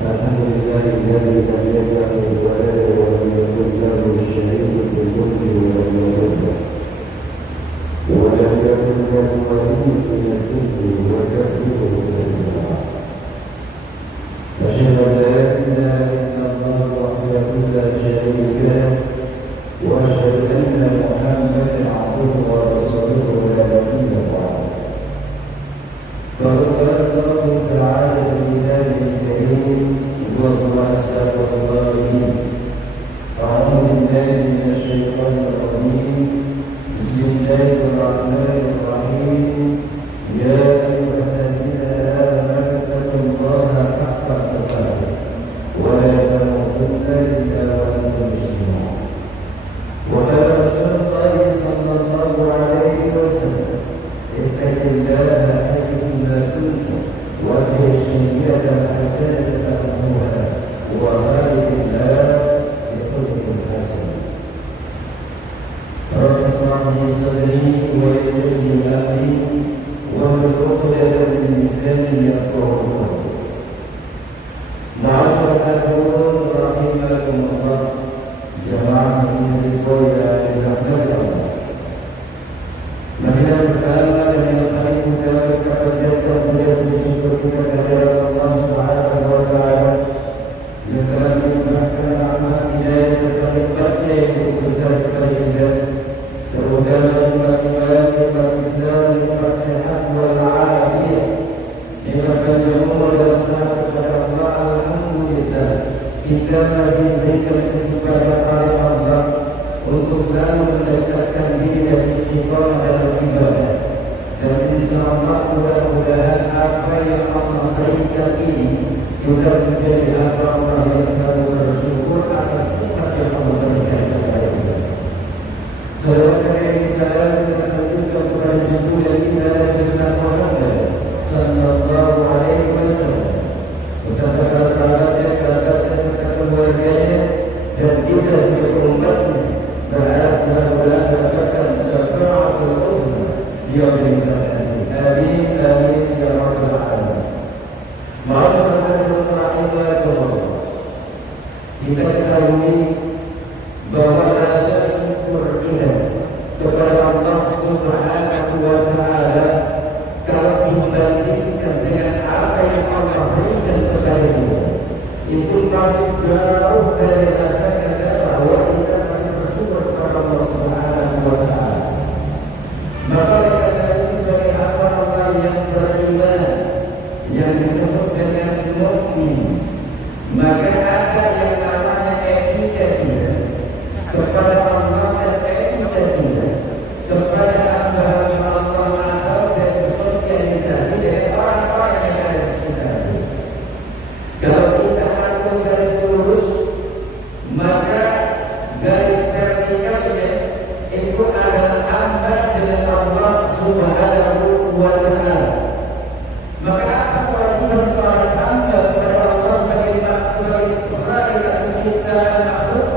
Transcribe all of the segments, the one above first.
Alhamdulillah الذي لم يتخذ ولدا ولم يكن له شريك في الملك ولم يكن له ولي من الذل وكبره تكبيرا. أشهد أن لا إله إلا الله وحده لا شريك له وأشهد أن محمدا عبده ورسوله لا نبي بعده. قال الله تعالى في كتابه الكريم وهو أصدق القائلين: أعوذ بالله من الشيطان الرجيم بسم الله الرحمن الرحيم يا أيها الذين آمنوا اتقوا الله حق تقاته ولا تموتن إلا وأنتم مسلمون. وقال رسول الله صلى الله عليه وسلم: اتق الله حيثما كنت وأتبع السيئة الحسنة تمحوها وخالق الناس بخلق حسن. رب اشرح لي صدري ويسر لي أمري واحلل عقدة من لساني يفقهوا قولي. معاشر الحاضرون رحمكم الله jamaah masjid Al-Qoya dirahmati Allah. Marilah pertama dan yang paling mudah kita panjatkan puja puji syukur kita kehadirat Allah Subhanahu wa taala yang telah melimpahkan rahmat hidayah serta nikmatnya yang begitu besar kepada kita, terutama nikmat iman, nikmat Islam, nikmat sehat wal afiyah, nikmat yang umur dalam taat kepada Allah. Alhamdulillah kita masih diberikan kesempatan oleh Allah untuk selalu mendekatkan diri dan istiqamah dalam ibadah. Dan insyaallah mudah-mudahan apa yang Allah berikan ini juga menjadi hamba Allah yang selalu bersyukur atas nikmat yang Allah berikan kepada kita. Salawat dan salam kita sampaikan kepada junjungan kita Nabi Muhammad sallallahu alaihi wasallam beserta para sahabatnya, kerabatnya serta keluarganya dan kita sebagai umatnya berharap mudah-mudahan mendapatkan syafaatul uzma yaumil qiyamah. Amin amin ya rabbal alamin. Ma'asyiral rahimakumullah. Kita ketahui bahwa rasa syukur kita kepada Allah Subhanahu wa taala kalau dibandingkan dengan apa yang Allah berikan kepada kita, itu masih jauh dari rasa kita bahwa kita masih bersyukur kepada Allah Subhanahu wa taala. Maka karena itu sebagai hamba Allah yang beriman yang disebut dengan mukmin, maka ada yang namanya etika kita kepada Allah dan etika kita kepada hamba-hamba Allah atau dan bersosialisasi dengan orang-orang yang ada di sekitar kita. Kalau kita akan garis lurus, maka garis vertikalnya itu adalah hamba dengan Allah Subhanahu wa taala. Maka apa kewajiban seorang hamba kepada Allah sebagai khalik penciptaan makhluk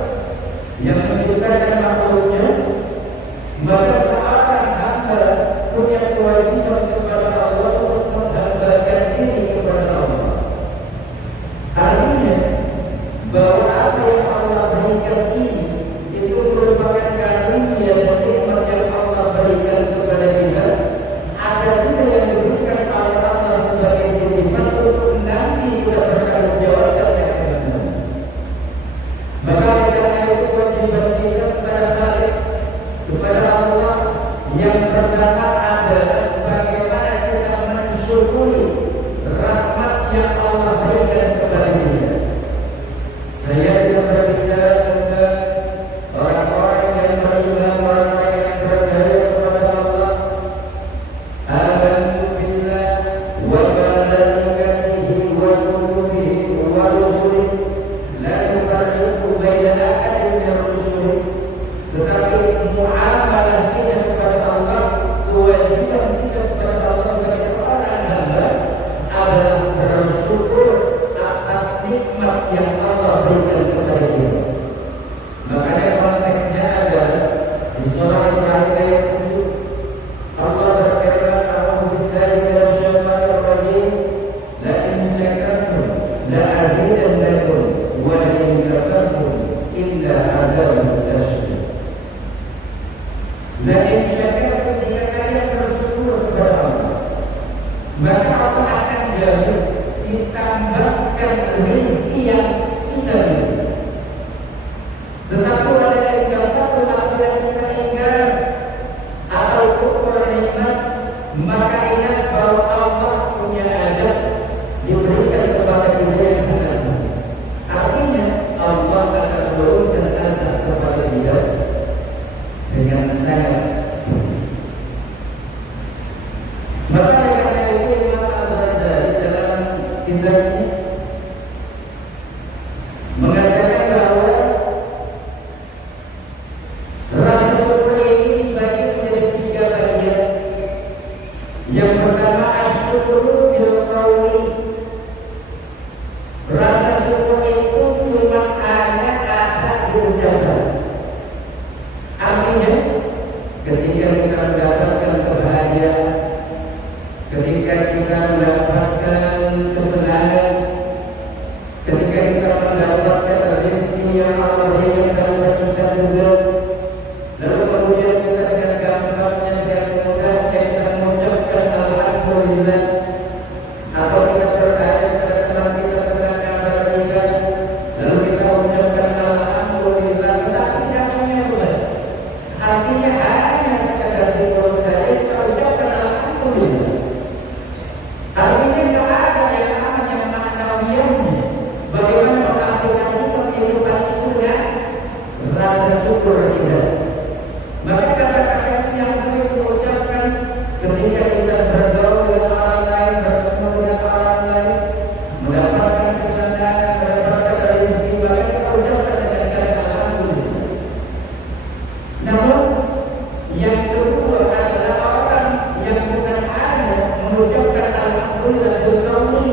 yang menciptakan makhluknya? Maka seorang hamba punya kewajiban kepada Allah untuk menghambakan diri kepada Allah. Artinya la'azidannakum wa in kafartum illa azabun lasyadid. La in syakartum, jika kalian bersyukur kepada Allah, maka Allah akan jamin ditambahkan rezeki yang kita miliki. Tetapi pada yang kafartum, apabila kita ingkar atau kufur nikmat, maka ingat bahwa Allah punya adab diberikan kepada kita yang sangat tinggi. Artinya Allah akan menurunkan azab kepada dia dengan sangat tinggi. Maka karena itu Imam Al-Ghazali dalam kitabnya mengatakan bahwa rasa syukur ini dibagi menjadi 3 bagian. Yang pertama asyukuru bil qauli. Rasa syukur itu cuma ada di ucapan. Artinya ketika kita mendapatkan kebahagiaan, ketika kita mendapatkan kesenangan, ketika kita mendapatkan rezeki yang Allah berikan tanpa kita duga, lalu kemudian kita dengan gampangnya dengan mudahnya kita mengucapkan alhamdulillah, atau kita bertanya kepada teman kita tentang kabar kita, lalu kita ucapkan alhamdulillah, tetapi tidak punya beban. Artinya hanya sekadar di mulut saja kita ucapkan alhamdulillah. Artinya tidak ada yang namanya maknawiyahnya. Bagaimana mengaplikasikan kehidupan itu dengan rasa syukur kita. Maka kata-kata itu yang sering diucapkan ketika kita bergaul dengan orang lain, bertemu dengan orang lain, mendapatkan kesenangan, mendapatkan rezeki, maka kita ucapkan dengan kata alhamdulillah. Namun yang kedua adalah orang yang bukan hanya mengucapkan alhamdulillah bil qauli,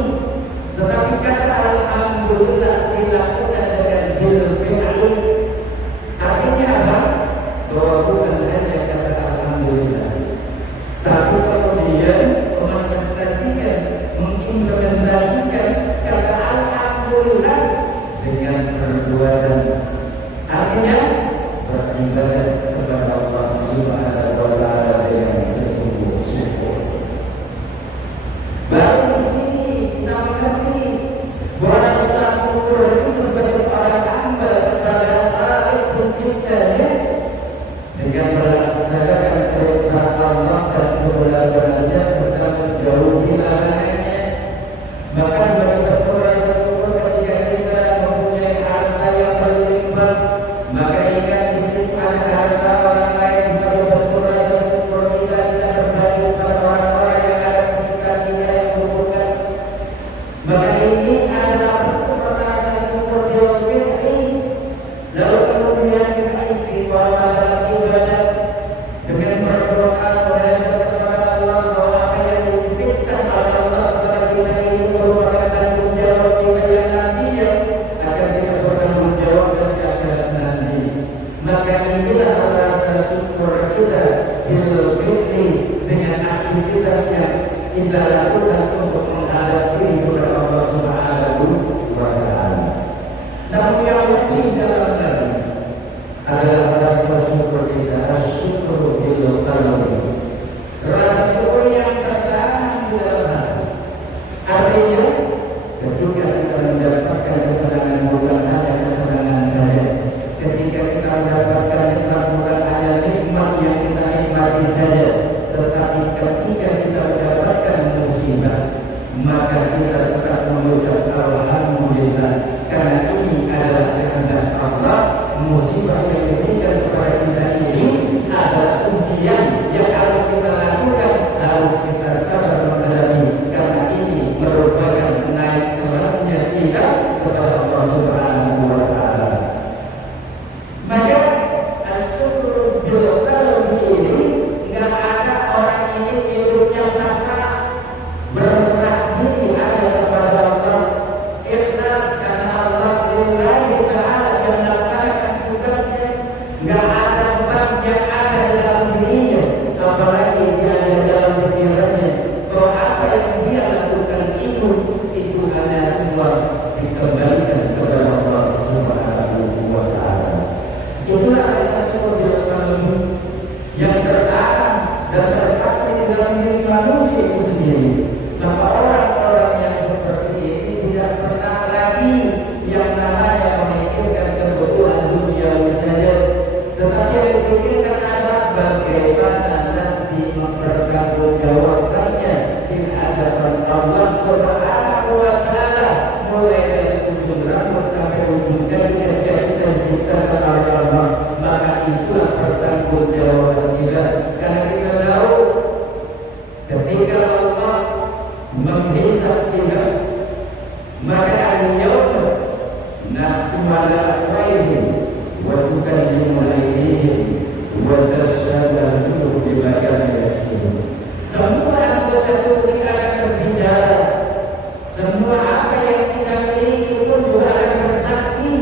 tetapi kata alhamdulillah dilakukan dengan bil fi'li. Artinya apa? Bahwa bukan hanya kata alhamdulillah, tapi kemudian memanifestasikan, mengimplementasikan kata alhamdulillah dengan perbuatan. Artinya beribadah kepada Allah Subhanahu wa taala dengan sungguh-sungguh. Baru di sini kita mengerti bahwa rasa syukur itu sebagai seorang hamba kembalikan kepada Allah Subhanahu wa Ta'ala. Itulah rasa syukur di dalam yang tertanam dan terpatri di dalam diri manusia itu sendiri. Maka orang-orang yang seperti ini tidak pernah lagi yang namanya memikirkan kebutuhan dunia saja, tetapi yang dipikirkan adalah bagaimana nanti mempertanggungjawabkannya di hadapan Allah Subhanahu wa Ta'ala, mulai dari ujung rambut sampai ujung kaki ketika kita diciptakan oleh Allah. Maka itulah pertanggungjawaban kita, karena kita tahu ketika Allah menghisab kita, maka al-yawm nahtimu ala afwahihim wa tukallimuna aydihim wa tashhadu arjuluhum bima kanu yaksibun. Semua anggota tubuh kita akan berbicara, semua apa yang kita miliki pun juga akan bersaksi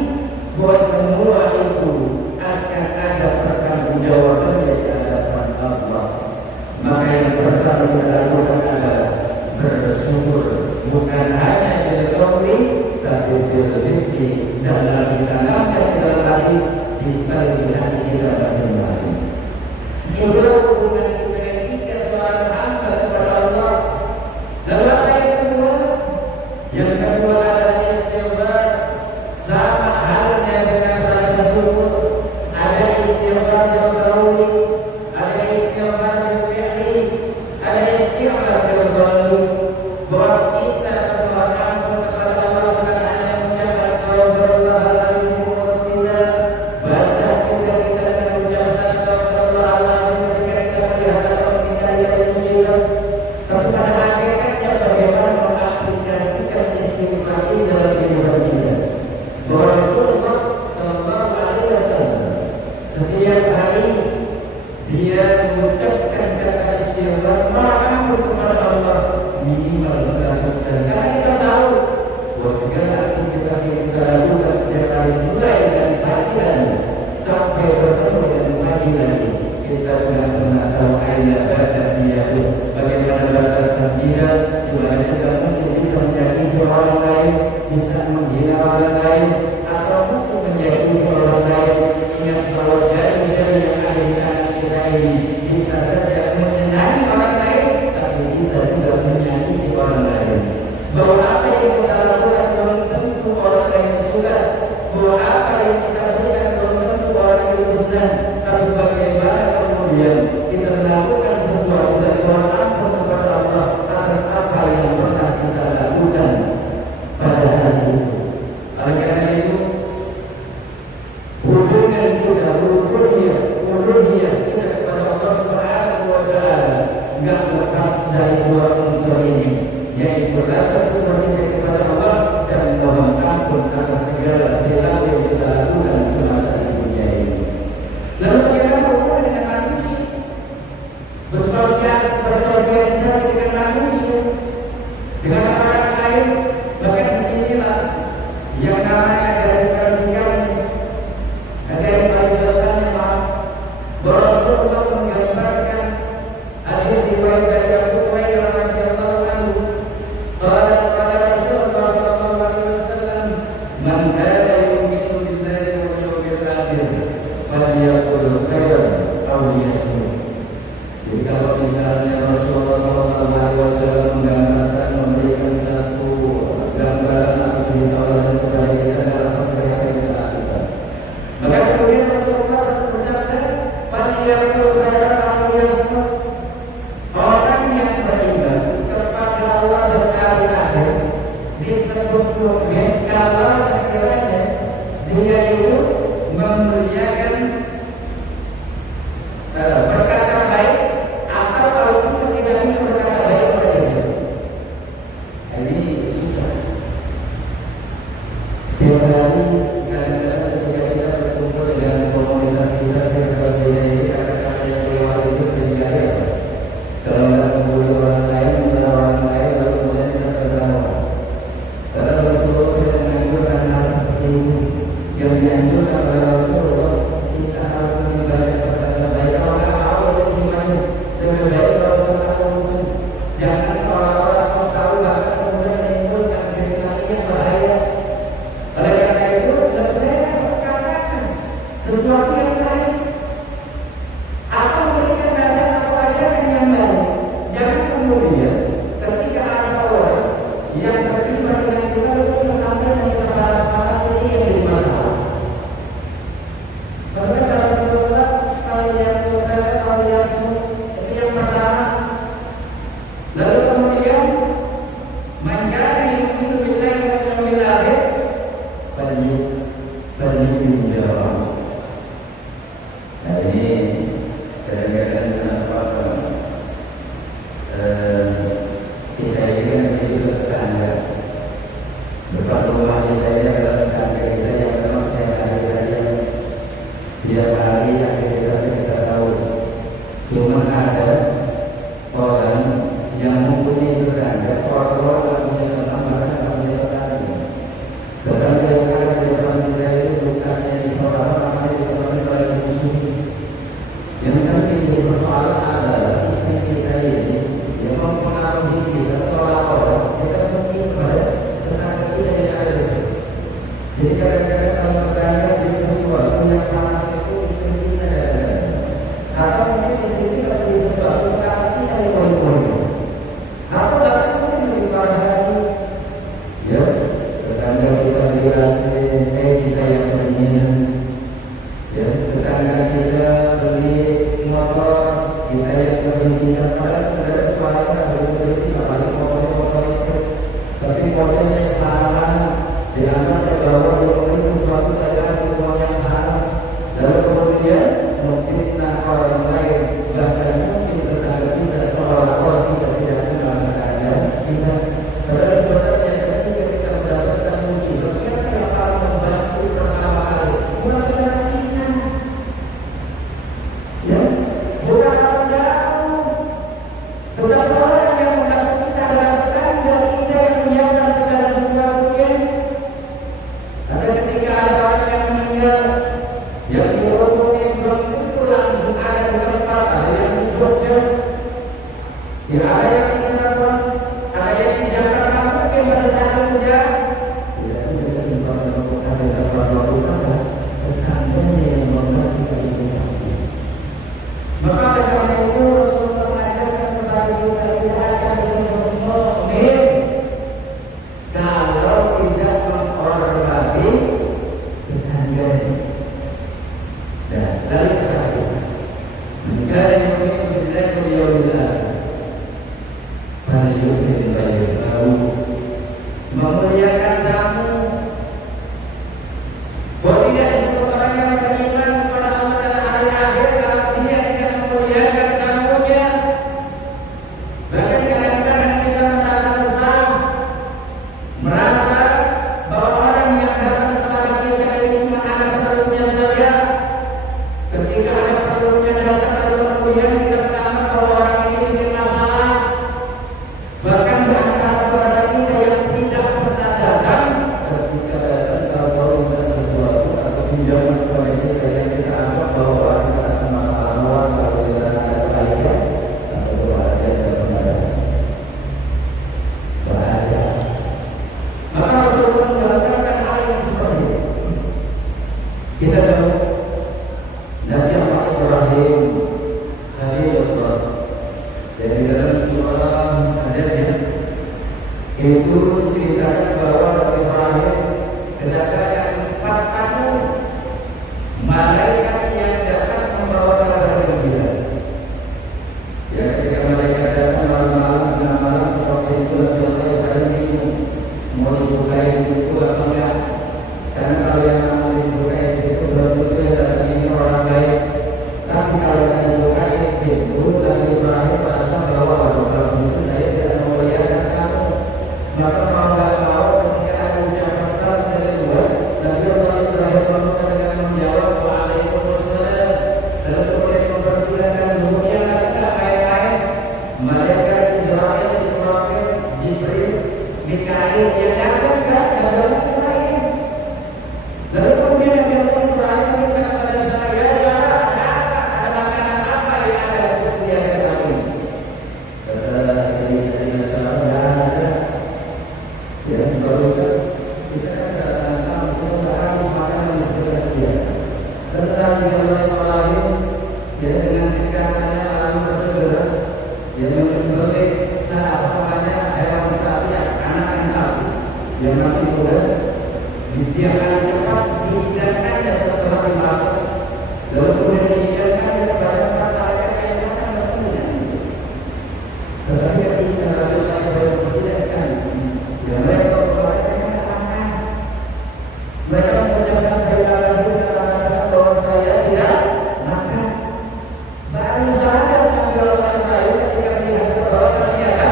bahwa semua itu akan ada pertanggungjawabannya di hadapan Allah. Maka yang pertama kita lakukan adalah bersyukur, bukan hanya bil qauli tapi bil fi'li, dan ditanamkan di dalam hati, di dalam hati kita masing-masing. Itulah hubungan kita ketika seorang hamba kepada Allah. Lalu apa yang kedua? Yang kedua adalah istighfar. Sama halnya dengan rasa syukur, ada istighfar bil qauli, ada istighfar bil fi'li, ada istighfar bil qalbi. Bahwa kita bermohon ampun kepada Allah bukan hanya mengucap astagfirullahaladzim kita, bahasa kita akan mengucap astagfirullahaladzim ketika kita melihat atau kita tidak musibah, tapi pada hakikatnya bagaimana mengaplikasikan istighfar ini dalam kehidupan kita. Bahwa Rasulullah Sallallahu Alaihi Wasallam setiap hari dia mengucapkan kata istighfar, mohon ampun kepada Allah minimal 100 kali. Karena kita tahu bahwa segala aktivitas yang kita lakukan setiap hari, mulai dari pagi hari sampai bertemu dengan pagi lagi, kita tidak pernah tahu aina batasnya, bagaimana batasan dia, dimana kita mungkin bisa menyakiti orang lain, bisa menghina orang lain, atau mungkin menyakiti orang lain. Ingat bahwa jari-jari yang ada di tangan kita ini bisa saja menyenangi orang lain, tapi bisa juga menyakiti orang lain. Bahwa apa yang kita lakukan belum tentu orang lain suka, bahwa apa yang kita berikan belum tentu orang itu senang, tapi bagaimana kemudian kita melakukan sesuatu dan mohon ampun kepada Allah atas apa yang pernah kita lakukan pada hari itu. Oleh karena itu, hubungan kita, uluhiyah kita kepada Allah Subhanahu wa Ta'ala enggak lepas dari dua unsur ini, yaitu rasa syukur kita kepada Allah dan mohon ampun atas segala perilaku yang kita lakukan semasa di dunia ini. Lalu bagaimana hubungan dengan manusia? Bersosialisasi dengan manusia, dengan orang lain. Maka disinilah yang namanya garis vertikalnya, garis horizontalnya, bahwa Rasulullah menggambarkan hadis riwayat dari Abu Hurairah radhiyallahu anhu, qala Rasulullah sallallahu alaihi wasallam, man kana yu'minu billahi wal yawmil akhir falyaqul khairan aw liyasmut. Jadi kalau misalnya Rasulullah sallallahu alaihi wasallam menggambarkan, memberikan satu gambaran atau cerita kepada kita dalam apa yang kita lakukan, maka kemudian Rasulullah bersabda, falyaqul khairan aw liyasmut. Orang yang beriman kepada Allah dan hari akhir disebut mukmin kalau sekiranya dia itu memuliakan, berkata baik, atau kalau bisa tidak bisa berkata baik kepada dia. Ini susah. Setiap hari kadang-kadang ketika kita berkumpul dengan komunitas kita seperti ini, kata-kata yang keluar itu seringkali apa? Kalau tidak membuli orang lain, lalu kemudian kita tertawa. Karena Rasulullah tidak menganjurkan hal seperti itu. Yang dianjurkan oleh Rasulullah, kita harus lebih banyak berkata baik. Kalau tidak mau itu gimana? Lebih baik kalau usah tahu. Jangan seolah-olah sok tahu bahkan kemudian menimbulkan keinginan yang bahaya. Jadi kadang-kadang kalau tetangga beli sesuatu yang panas itu istri kita kadang-kadang, atau mungkin istri kita beli sesuatu karena kita yang bodoh-bodoh, atau bahkan mungkin lebih parah lagi, ya tetangga kita beli AC, kita yang beli, ya tetangga kita beli motor, kita yang berisikan. Padahal sebenarnya semuanya boleh berisi, apalagi motor listrik, tapi motornya yang mahal dianggap bahwa dia membeli sesuatu dari hasil uang yang haram, lalu kemudian mungkin orang lain, bahkan mungkin tetangga kita seolah-olah kita tidak kenal tetangga kita. Padahal sebenarnya ketika kita mendapatkan musibah, siapa yang paling membantu pertama kali? Bukan saudara kita, ya, bukan orang jauh, tetapi orang yang membantu kita adalah tetangga kita yang menyiapkan segala sesuatunya. Ada ketika ada orang yang meninggal, yang diomongin belum tentu langsung ada di tempat, ada yang di Jogja, ya ada yang di Cirebon, ada yang di Jakarta, mungkin pada saat itu ya, tidak ada kesempatan untuk ada dapat melakukan tetangganya yang membantu kita itu. Maka oleh karena itu Rasulullah mengajarkan kepada kita akan disebut mukmin kalau tidak menghormati tetangga. Dan dari terakhir, negara yang memiliki beliau falyukrim bayyutahu, memuliakan tamu. Bahwa tidak disebut orang yang beriman kepada Allah dan hari akhir kalau dia tidak memuliakan tamunya. Bahkan kadang-kadang kita merasa besar, merasa bahwa orang yang datang kepada kita ini cuma ada perlunya saja. Ketika ada perlunya datang lalu kemudian kita menganggap bahwa orang ini bikin masalah. Bahkan antara saudara kita yang tidak pernah datang, ketika datang kalau minta sesuatu atau pinjaman kepada kita yang kita anggap bahwa orang kita akan masalah uang kalau kita ada kebaikan atau bahwa dia tidak pernah datang. Bahaya. Maka Rasulullah mengatakan hal yang seperti itu. Kita tahu Nabi Ibrahim Khalilullah dari dalam surah Az-Zariyat itu diceritakan bahwa Nabi Ibrahim kedatangan 4 tahun malaikat yang datang membawa kabar gembira. Ya ketika malaikat datang malam-malam tengah malam ketok pintu Nabi Ibrahim bingung mau dibukain pintu apa enggak, karena kalau yang mau dibukain pintu belum tentu yang datang ini orang baik. Tapi kalau tidak dibukain pintu, Nabi Ibrahim merasa bahwa kalau begitu saya tidak memuliakan kamu. Maka mau nggak mau ketika ada ucapan salam dari luar, Nabi Ibrahim membuka dengan menjawab Waalaikumsalam, lalu kemudian mempersilahkan dunia ketika baik-baik. Malaikat Israel, Jibril, Mikail yang datang kepada Ibrahim. Lalu kemudian Nabi Ibrahim minta kepada saya, ada makanan apa yang ada di persediaan kami? Kata Sayyidina Salam, tidak ada. Ya, kalau kita kan kedatangan tamu, kita tidak habis makanan yang kita sediakan. Dan Nabi Ibrahim ya dengan cekatannya lalu bersegera yang membeli hewan sapi, anakan sapi yang masih muda, dibiarkan cepat dihidangkannya setelah dimasak, lalu kemudian dihidangkannya kepada para malaikat yang datang bertemu. Tetapi ketika Nabi Ibrahim persilakan, ya mereka tidak makan. Mereka mengucapkan terima kasih karena mengatakan bahwa saya tidak makan. Baru sadar Nabi Ibrahim ketika melihat bahwa ternyata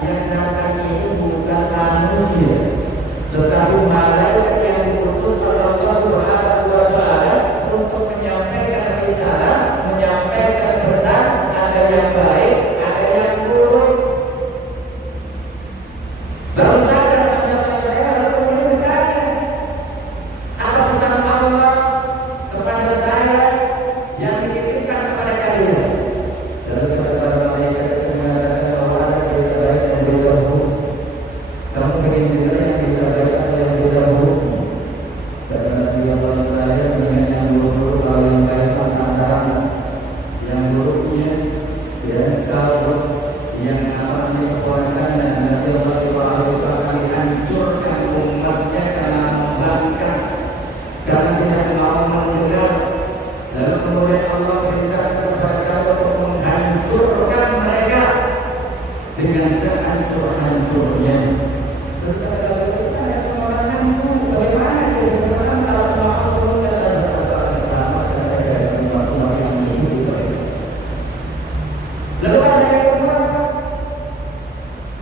yang datang ini bukan manusia, tetapi malaikat yang diutus oleh Allah Subhanahu wa Ta'ala untuk menyampaikan risalah, menyampaikan pesan. Ada yang baik, ada yang buruk. Baru sadar Nabi Ibrahim lalu kemudian bertanya, apa pesan karena tidak mau mendengar. Lalu kemudian Allah perintahkan kepada kamu untuk menghancurkan mereka dengan sehancur-hancurnya. Bagaimana dia bisa selamat kalau Allah turunkan dan kata sama dengan umat-umat yang mengikuti mereka? Lalu ada yang kedua,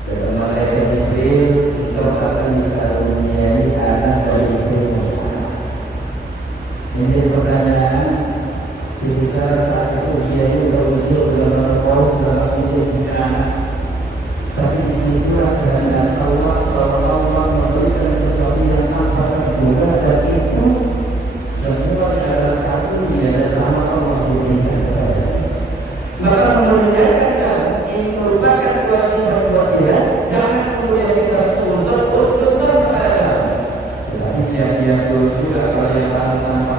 kata malaikat Jibril, engkau akan dikaruniai anak dari istri Musa. Ini pertanyaan, si Musa saat itu usianya berusia sudah punya anak. Tapi disitulah kehendak Allah bahwa Allah memberikan sesuatu yang nampak juga, dan itu semua adalah karunia dan rahmat Allah diberikan kepadanya. Maka memuliakan ini merupakan kewajiban buat kita. Jangan kemudian kita suzon kepada. Tetapi yang dia dulu juga kalau yang tanpa